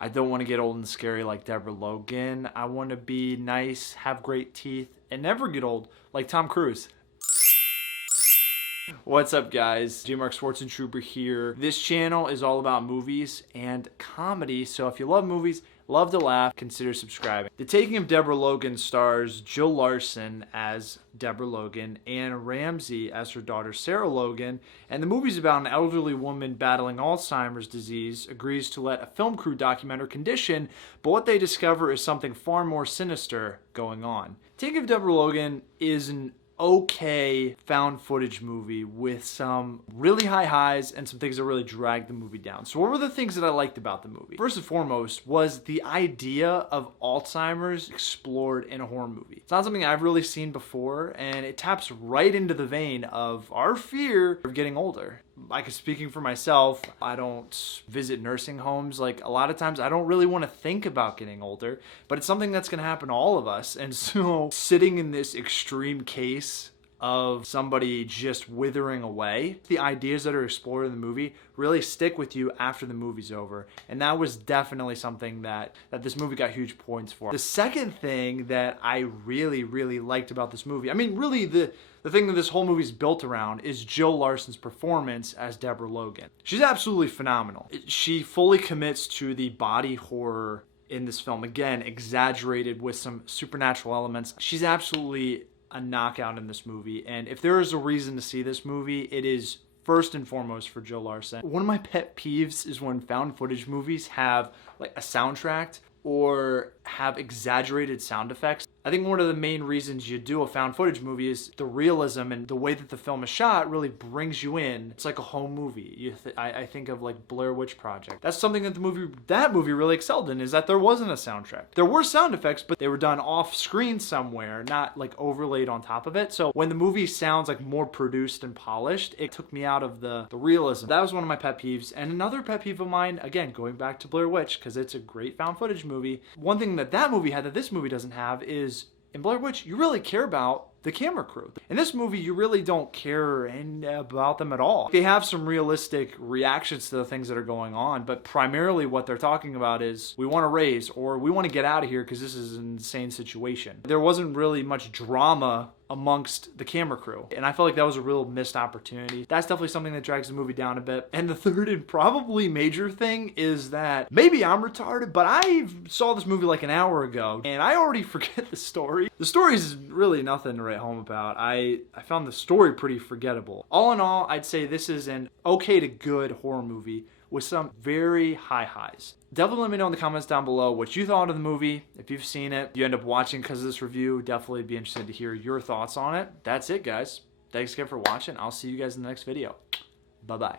I don't want to get old and scary like Deborah Logan. I want to be nice, have great teeth, and never get old like Tom Cruise. What's up, guys? J-Mark Schwarzentrooper here. This channel is all about movies and comedy, so if you love movies, love to laugh, consider subscribing. The Taking of Deborah Logan stars Jill Larson as Deborah Logan and Ramsey as her daughter Sarah Logan, and the movie's about an elderly woman battling Alzheimer's disease, agrees to let a film crew document her condition, but what they discover is something far more sinister going on. Taking of Deborah Logan is an okay found footage movie with some really high highs and some things that really drag the movie down. So what were the things that I liked about the movie? First and foremost was the idea of Alzheimer's explored in a horror movie. It's not something I've really seen before, and it taps right into the vein of our fear of getting older. Like, speaking for myself, I don't visit nursing homes. Like, a lot of times I don't really want to think about getting older, but it's something that's going to happen to all of us. And so sitting in this extreme case of somebody just withering away, the ideas that are explored in the movie really stick with you after the movie's over. And that was definitely something that this movie got huge points for. The second thing that I really liked about this movie, I mean, really the thing that this whole movie is built around, is Jill Larson's performance as Deborah Logan. She's absolutely phenomenal. She fully commits to the body horror in this film. Again, exaggerated with some supernatural elements. She's absolutely a knockout in this movie, and if there is a reason to see this movie, it is first and foremost for Jill Larson. One of my pet peeves is when found footage movies have like a soundtrack or have exaggerated sound effects. I think one of the main reasons you do a found footage movie is the realism, and the way that the film is shot really brings you in. It's like a home movie. I think of like Blair Witch Project. That's something that that movie really excelled in, is that there wasn't a soundtrack. There were sound effects, but they were done off screen somewhere, not like overlaid on top of it. So when the movie sounds like more produced and polished, it took me out of the realism. That was one of my pet peeves. And another pet peeve of mine, again, going back to Blair Witch, because it's a great found footage movie. One thing that movie had that this movie doesn't have is, in Blair Witch, you really care about the camera crew. In this movie, you really don't care about them at all. They have some realistic reactions to the things that are going on, but primarily what they're talking about is, we want to raise, or we want to get out of here because this is an insane situation. There wasn't really much drama amongst the camera crew, and I felt like that was a real missed opportunity. That's definitely something that drags the movie down a bit. And the third and probably major thing is that maybe I'm retarded, but I saw this movie like an hour ago and I already forget the story. The story is really nothing to write home about. I found the story pretty forgettable. All in all, I'd say this is an okay to good horror movie with some very high highs. Definitely let me know in the comments down below what you thought of the movie. If you've seen it, you end up watching because of this review, definitely be interested to hear your thoughts on it. That's it, guys. Thanks again for watching. I'll see you guys in the next video. Bye-bye.